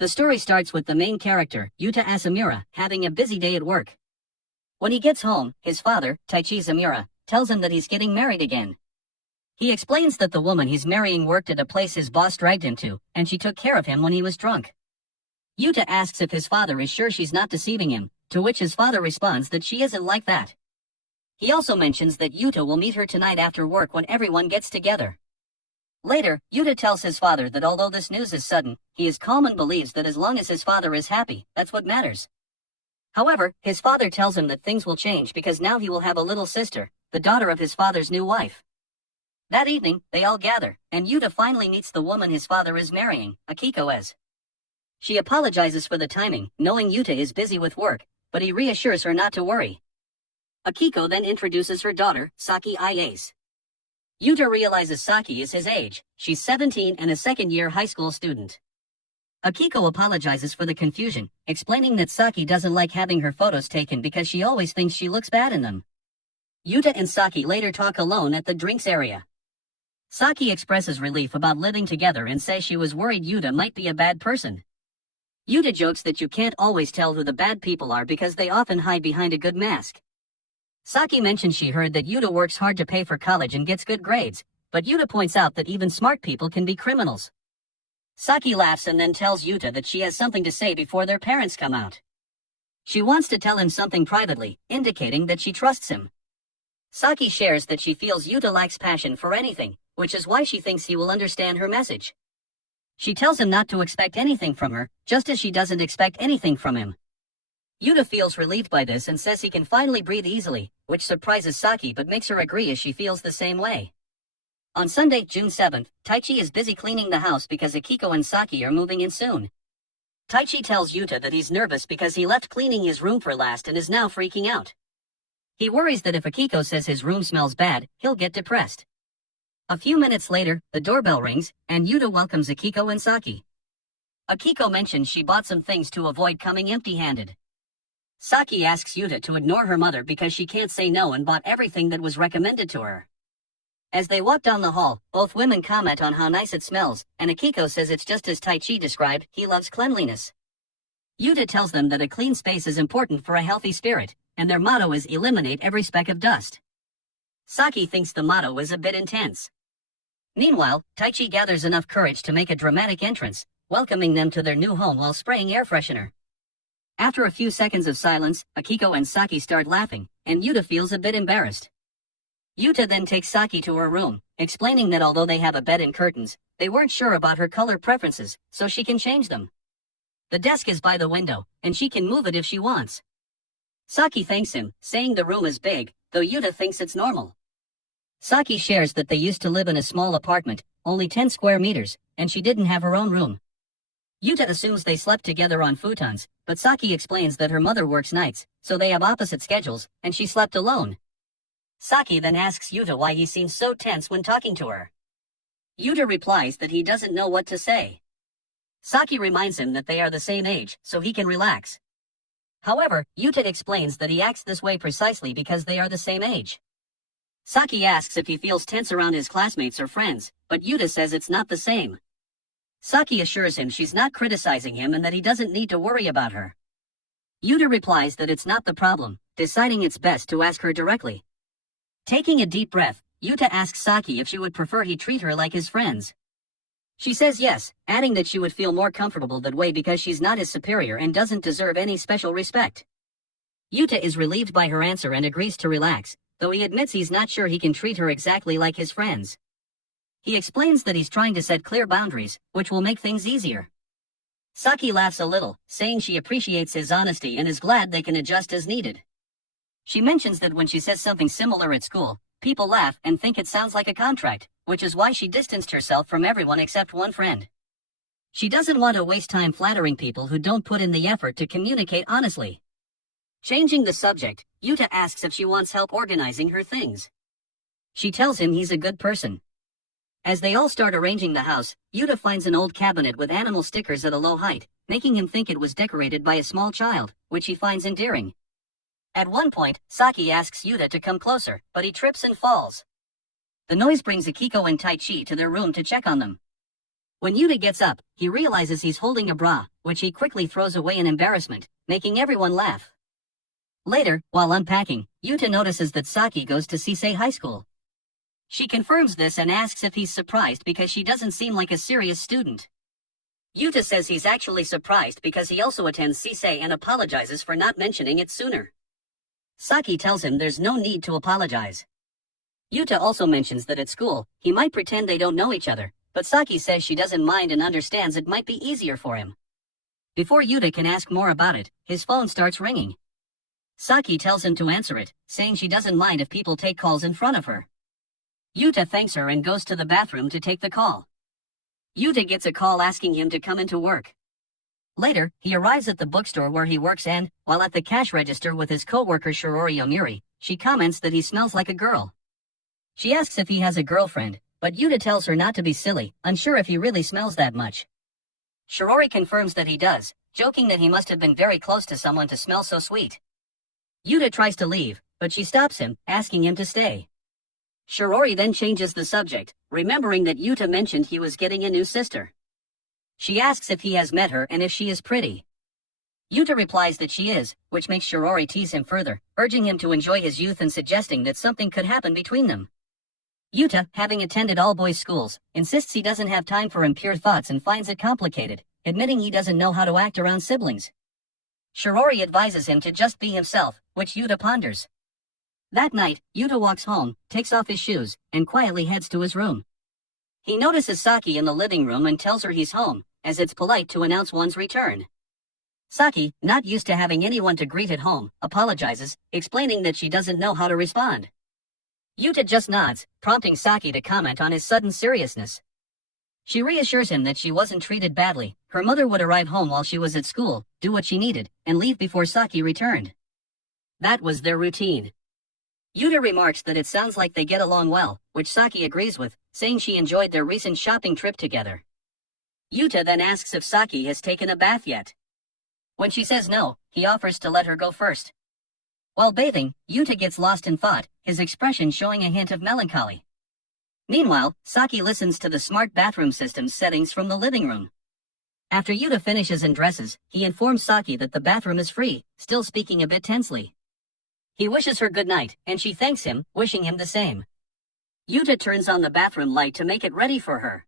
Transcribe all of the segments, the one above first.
The story starts with the main character, Yuta Asamura, having a busy day at work. When he gets home, his father, Taichi Zamura, tells him that he's getting married again. He explains that the woman he's marrying worked at a place his boss dragged him to, and she took care of him when he was drunk. Yuta asks if his father is sure she's not deceiving him, to which his father responds that she isn't like that. He also mentions that Yuta will meet her tonight after work when everyone gets together. Later, Yuta tells his father that although this news is sudden, he is calm and believes that as long as his father is happy, that's what matters. However, his father tells him that things will change because now he will have a little sister, the daughter of his father's new wife. That evening, they all gather, and Yuta finally meets the woman his father is marrying, Akiko as. She apologizes for the timing, knowing Yuta is busy with work, but he reassures her not to worry. Akiko then introduces her daughter, Saki Iase. Yuta realizes Saki is his age, she's 17 and a second-year high school student. Akiko apologizes for the confusion, explaining that Saki doesn't like having her photos taken because she always thinks she looks bad in them. Yuta and Saki later talk alone at the drinks area. Saki expresses relief about living together and says she was worried Yuta might be a bad person. Yuta jokes that you can't always tell who the bad people are because they often hide behind a good mask. Saki mentions she heard that Yuta works hard to pay for college and gets good grades, but Yuta points out that even smart people can be criminals. Saki laughs and then tells Yuta that she has something to say before their parents come out. She wants to tell him something privately, indicating that she trusts him. Saki shares that she feels Yuta lacks passion for anything, which is why she thinks he will understand her message. She tells him not to expect anything from her, just as she doesn't expect anything from him. Yuta feels relieved by this and says he can finally breathe easily, which surprises Saki but makes her agree as she feels the same way. On Sunday, June 7th, Taichi is busy cleaning the house because Akiko and Saki are moving in soon. Taichi tells Yuta that he's nervous because he left cleaning his room for last and is now freaking out. He worries that if Akiko says his room smells bad, he'll get depressed. A few minutes later, the doorbell rings, and Yuta welcomes Akiko and Saki. Akiko mentions she bought some things to avoid coming empty-handed. Saki asks Yuta to ignore her mother because she can't say no and bought everything that was recommended to her. As they walk down the hall, both women comment on how nice it smells, and Akiko says it's just as Taichi described, he loves cleanliness. Yuta tells them that a clean space is important for a healthy spirit, and their motto is eliminate every speck of dust. Saki thinks the motto is a bit intense. Meanwhile, Taichi gathers enough courage to make a dramatic entrance, welcoming them to their new home while spraying air freshener. After a few seconds of silence, Akiko and Saki start laughing, and Yuta feels a bit embarrassed. Yuta then takes Saki to her room, explaining that although they have a bed and curtains, they weren't sure about her color preferences, so she can change them. The desk is by the window, and she can move it if she wants. Saki thanks him, saying the room is big, though Yuta thinks it's normal. Saki shares that they used to live in a small apartment, only 10 square meters, and she didn't have her own room. Yuta assumes they slept together on futons, but Saki explains that her mother works nights, so they have opposite schedules, and she slept alone. Saki then asks Yuta why he seems so tense when talking to her. Yuta replies that he doesn't know what to say. Saki reminds him that they are the same age, so he can relax. However, Yuta explains that he acts this way precisely because they are the same age. Saki asks if he feels tense around his classmates or friends, but Yuta says it's not the same. Saki assures him she's not criticizing him and that he doesn't need to worry about her. Yuta replies that it's not the problem, deciding it's best to ask her directly. Taking a deep breath, Yuta asks Saki if she would prefer he treat her like his friends. She says yes, adding that she would feel more comfortable that way because she's not his superior and doesn't deserve any special respect. Yuta is relieved by her answer and agrees to relax, though he admits he's not sure he can treat her exactly like his friends. He explains that he's trying to set clear boundaries, which will make things easier. Saki laughs a little, saying she appreciates his honesty and is glad they can adjust as needed. She mentions that when she says something similar at school, people laugh and think it sounds like a contract, which is why she distanced herself from everyone except one friend. She doesn't want to waste time flattering people who don't put in the effort to communicate honestly. Changing the subject, Yuta asks if she wants help organizing her things. She tells him he's a good person. As they all start arranging the house, Yuta finds an old cabinet with animal stickers at a low height, making him think it was decorated by a small child, which he finds endearing. At one point, Saki asks Yuta to come closer, but he trips and falls. The noise brings Akiko and Taichi to their room to check on them. When Yuta gets up, he realizes he's holding a bra, which he quickly throws away in embarrassment, making everyone laugh. Later, while unpacking, Yuta notices that Saki goes to Sisei High School. She confirms this and asks if he's surprised because she doesn't seem like a serious student. Yuta says he's actually surprised because he also attends Sisei and apologizes for not mentioning it sooner. Saki tells him there's no need to apologize. Yuta also mentions that at school, he might pretend they don't know each other, but Saki says she doesn't mind and understands it might be easier for him. Before Yuta can ask more about it, his phone starts ringing. Saki tells him to answer it, saying she doesn't mind if people take calls in front of her. Yuta thanks her and goes to the bathroom to take the call. Yuta gets a call asking him to come into work. Later, he arrives at the bookstore where he works and, while at the cash register with his co-worker Shirori Omuri, she comments that he smells like a girl. She asks if he has a girlfriend, but Yuta tells her not to be silly, unsure if he really smells that much. Shirori confirms that he does, joking that he must have been very close to someone to smell so sweet. Yuta tries to leave, but she stops him, asking him to stay. Shirori then changes the subject, remembering that Yuta mentioned he was getting a new sister. She asks if he has met her and if she is pretty. Yuta replies that she is, which makes Shirori tease him further, urging him to enjoy his youth and suggesting that something could happen between them. Yuta, having attended all-boys schools, insists he doesn't have time for impure thoughts and finds it complicated, admitting he doesn't know how to act around siblings. Shirori advises him to just be himself, which Yuta ponders. That night, Yuta walks home, takes off his shoes, and quietly heads to his room. He notices Saki in the living room and tells her he's home, as it's polite to announce one's return. Saki, not used to having anyone to greet at home, apologizes, explaining that she doesn't know how to respond. Yuta just nods, prompting Saki to comment on his sudden seriousness. She reassures him that she wasn't treated badly, her mother would arrive home while she was at school, do what she needed, and leave before Saki returned. That was their routine. Yuta remarks that it sounds like they get along well, which Saki agrees with, saying she enjoyed their recent shopping trip together. Yuta then asks if Saki has taken a bath yet. When she says no, he offers to let her go first. While bathing, Yuta gets lost in thought, his expression showing a hint of melancholy. Meanwhile, Saki listens to the smart bathroom system's settings from the living room. After Yuta finishes and dresses, he informs Saki that the bathroom is free, still speaking a bit tensely. He wishes her good night, and she thanks him, wishing him the same. Yuta turns on the bathroom light to make it ready for her.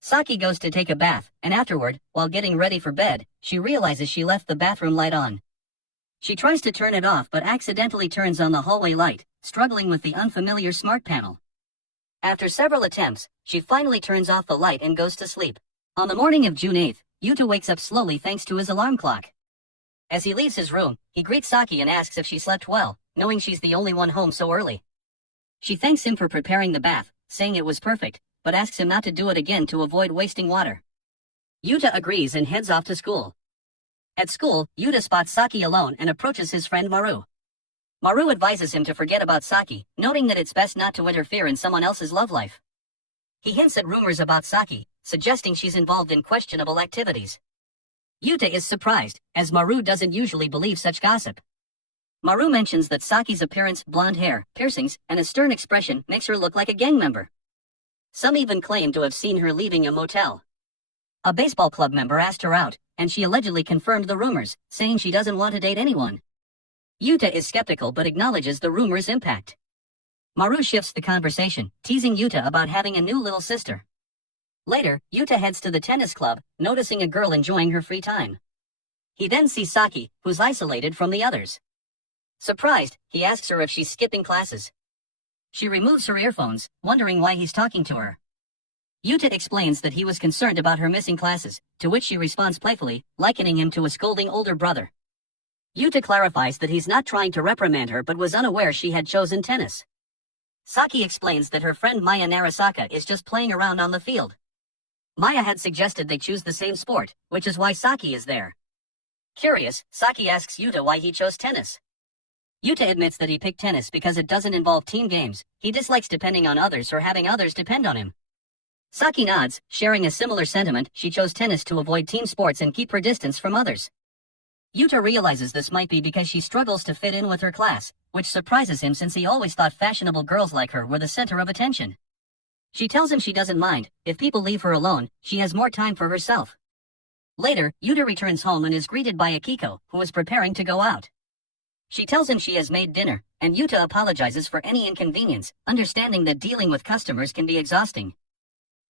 Saki goes to take a bath, and afterward, while getting ready for bed, she realizes she left the bathroom light on. She tries to turn it off but accidentally turns on the hallway light, struggling with the unfamiliar smart panel. After several attempts, she finally turns off the light and goes to sleep. On the morning of June 8th, Yuta wakes up slowly thanks to his alarm clock. As he leaves his room, he greets Saki and asks if she slept well, knowing she's the only one home so early. She thanks him for preparing the bath, saying it was perfect, but asks him not to do it again to avoid wasting water. Yuta agrees and heads off to school. At school, Yuta spots Saki alone and approaches his friend Maru. Maru advises him to forget about Saki, noting that it's best not to interfere in someone else's love life. He hints at rumors about Saki, suggesting she's involved in questionable activities. Yuta is surprised, as Maru doesn't usually believe such gossip. Maru mentions that Saki's appearance, blonde hair, piercings, and a stern expression makes her look like a gang member. Some even claim to have seen her leaving a motel. A baseball club member asked her out, and she allegedly confirmed the rumors, saying she doesn't want to date anyone. Yuta is skeptical but acknowledges the rumors' impact. Maru shifts the conversation, teasing Yuta about having a new little sister. Later, Yuta heads to the tennis club, noticing a girl enjoying her free time. He then sees Saki, who's isolated from the others. Surprised, he asks her if she's skipping classes. She removes her earphones, wondering why he's talking to her. Yuta explains that he was concerned about her missing classes, to which she responds playfully, likening him to a scolding older brother. Yuta clarifies that he's not trying to reprimand her but was unaware she had chosen tennis. Saki explains that her friend Maya Narasaka is just playing around on the field. Maya had suggested they choose the same sport, which is why Saki is there. Curious, Saki asks Yuta why he chose tennis. Yuta admits that he picked tennis because it doesn't involve team games, he dislikes depending on others or having others depend on him. Saki nods, sharing a similar sentiment. She chose tennis to avoid team sports and keep her distance from others. Yuta realizes this might be because she struggles to fit in with her class, which surprises him since he always thought fashionable girls like her were the center of attention. She tells him she doesn't mind, if people leave her alone, she has more time for herself. Later, Yuta returns home and is greeted by Akiko, who is preparing to go out. She tells him she has made dinner, and Yuta apologizes for any inconvenience, understanding that dealing with customers can be exhausting.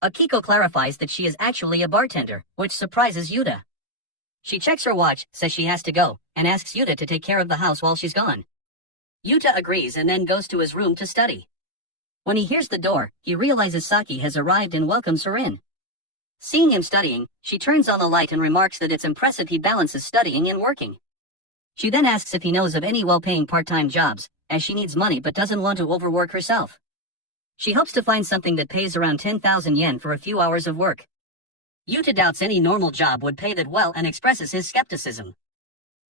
Akiko clarifies that she is actually a bartender, which surprises Yuta. She checks her watch, says she has to go, and asks Yuta to take care of the house while she's gone. Yuta agrees and then goes to his room to study. When he hears the door, he realizes Saki has arrived and welcomes her in. Seeing him studying, she turns on the light and remarks that it's impressive he balances studying and working. She then asks if he knows of any well-paying part-time jobs, as she needs money but doesn't want to overwork herself. She hopes to find something that pays around 10,000 yen for a few hours of work. Yuta doubts any normal job would pay that well and expresses his skepticism.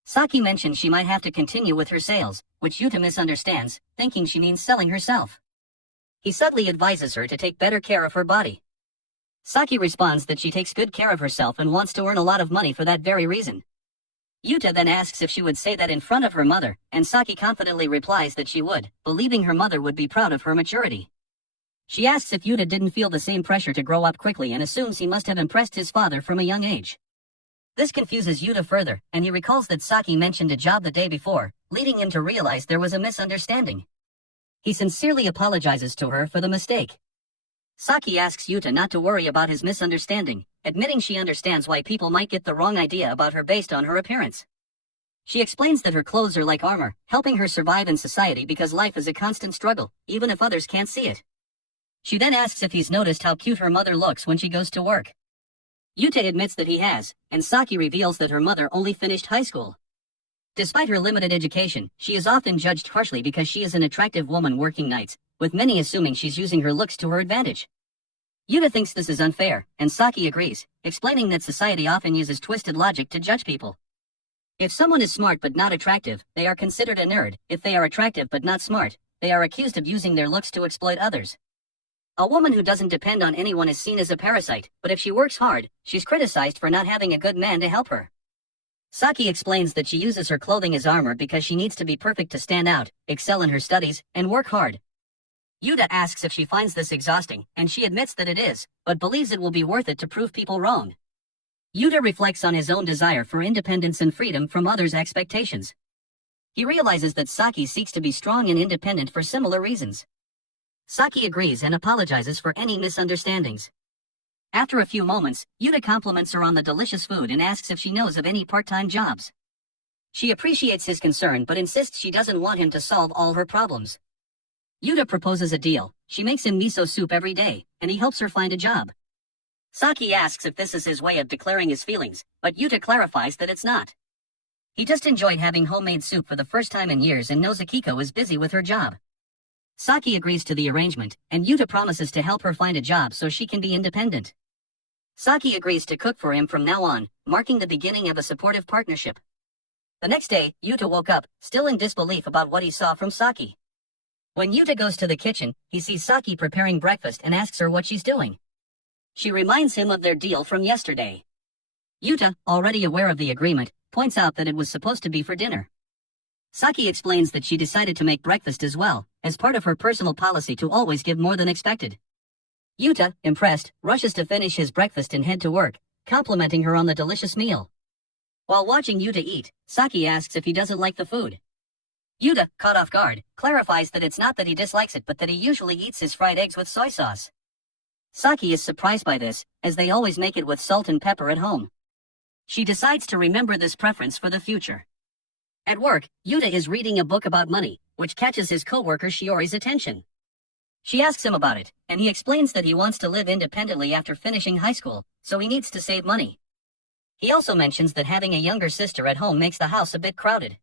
Saki mentions she might have to continue with her sales, which Yuta misunderstands, thinking she means selling herself. He subtly advises her to take better care of her body. Saki responds that she takes good care of herself and wants to earn a lot of money for that very reason. Yuta then asks if she would say that in front of her mother, and Saki confidently replies that she would, believing her mother would be proud of her maturity. She asks if Yuta didn't feel the same pressure to grow up quickly and assumes he must have impressed his father from a young age. This confuses Yuta further, and he recalls that Saki mentioned a job the day before, leading him to realize there was a misunderstanding. He sincerely apologizes to her for the mistake. Saki asks Yuta not to worry about his misunderstanding, admitting she understands why people might get the wrong idea about her based on her appearance. She explains that her clothes are like armor, helping her survive in society because life is a constant struggle, even if others can't see it. She then asks if he's noticed how cute her mother looks when she goes to work. Yuta admits that he has, and Saki reveals that her mother only finished high school. Despite her limited education, she is often judged harshly because she is an attractive woman working nights, with many assuming she's using her looks to her advantage. Yuta thinks this is unfair, and Saki agrees, explaining that society often uses twisted logic to judge people. If someone is smart but not attractive, they are considered a nerd. If they are attractive but not smart, they are accused of using their looks to exploit others. A woman who doesn't depend on anyone is seen as a parasite, but if she works hard, she's criticized for not having a good man to help her. Saki explains that she uses her clothing as armor because she needs to be perfect to stand out, excel in her studies, and work hard. Yuta asks if she finds this exhausting, and she admits that it is, but believes it will be worth it to prove people wrong. Yuta reflects on his own desire for independence and freedom from others' expectations. He realizes that Saki seeks to be strong and independent for similar reasons. Saki agrees and apologizes for any misunderstandings. After a few moments, Yuta compliments her on the delicious food and asks if she knows of any part-time jobs. She appreciates his concern but insists she doesn't want him to solve all her problems. Yuta proposes a deal. She makes him miso soup every day, and he helps her find a job. Saki asks if this is his way of declaring his feelings, but Yuta clarifies that it's not. He just enjoyed having homemade soup for the first time in years and knows Akiko is busy with her job. Saki agrees to the arrangement, and Yuta promises to help her find a job so she can be independent. Saki agrees to cook for him from now on, marking the beginning of a supportive partnership. The next day, Yuta woke up, still in disbelief about what he saw from Saki. When Yuta goes to the kitchen, he sees Saki preparing breakfast and asks her what she's doing. She reminds him of their deal from yesterday. Yuta, already aware of the agreement, points out that it was supposed to be for dinner. Saki explains that she decided to make breakfast as well, as part of her personal policy to always give more than expected. Yuta, impressed, rushes to finish his breakfast and head to work, complimenting her on the delicious meal. While watching Yuta eat, Saki asks if he doesn't like the food. Yuta, caught off guard, clarifies that it's not that he dislikes it but that he usually eats his fried eggs with soy sauce. Saki is surprised by this, as they always make it with salt and pepper at home. She decides to remember this preference for the future. At work, Yuta is reading a book about money, which catches his coworker Shiori's attention. She asks him about it, and he explains that he wants to live independently after finishing high school, so he needs to save money. He also mentions that having a younger sister at home makes the house a bit crowded.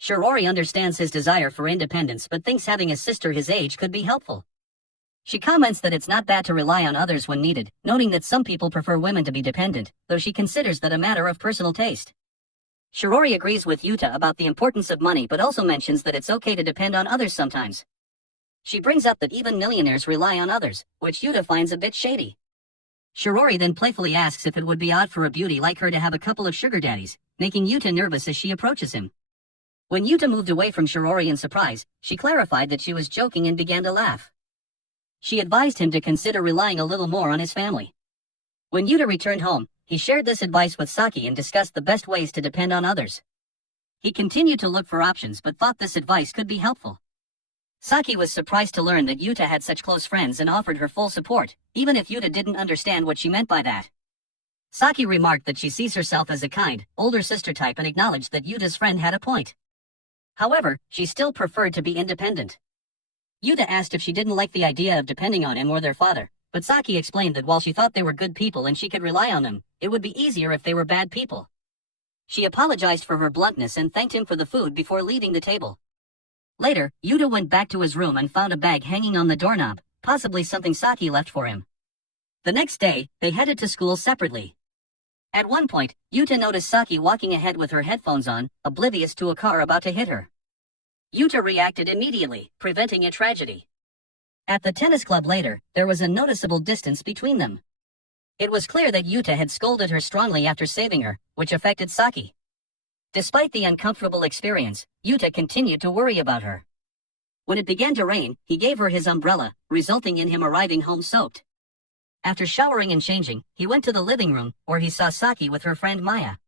Shiori understands his desire for independence but thinks having a sister his age could be helpful. She comments that it's not bad to rely on others when needed, noting that some people prefer women to be dependent, though she considers that a matter of personal taste. Shiori agrees with Yuta about the importance of money but also mentions that it's okay to depend on others sometimes. She brings up that even millionaires rely on others, which Yuta finds a bit shady. Shiori then playfully asks if it would be odd for a beauty like her to have a couple of sugar daddies, making Yuta nervous as she approaches him. When Yuta moved away from Shiori in surprise, she clarified that she was joking and began to laugh. she advised him to consider relying a little more on his family. When Yuta returned home, he shared this advice with Saki and discussed the best ways to depend on others. He continued to look for options but thought this advice could be helpful. Saki was surprised to learn that Yuta had such close friends and offered her full support, even if Yuta didn't understand what she meant by that. Saki remarked that she sees herself as a kind, older sister type and acknowledged that Yuta's friend had a point. However, she still preferred to be independent. Yuta asked if she didn't like the idea of depending on him or their father, but Saki explained that while she thought they were good people and she could rely on them, it would be easier if they were bad people. She apologized for her bluntness and thanked him for the food before leaving the table. Later, Yuta went back to his room and found a bag hanging on the doorknob, possibly something Saki left for him. The next day, they headed to school separately. At one point, Yuta noticed Saki walking ahead with her headphones on, oblivious to a car about to hit her. Yuta reacted immediately, preventing a tragedy. At the tennis club later, there was a noticeable distance between them. It was clear that Yuta had scolded her strongly after saving her, which affected Saki. Despite the uncomfortable experience, Yuta continued to worry about her. When it began to rain, he gave her his umbrella, resulting in him arriving home soaked. After showering and changing, he went to the living room, where he saw Saki with her friend Maya.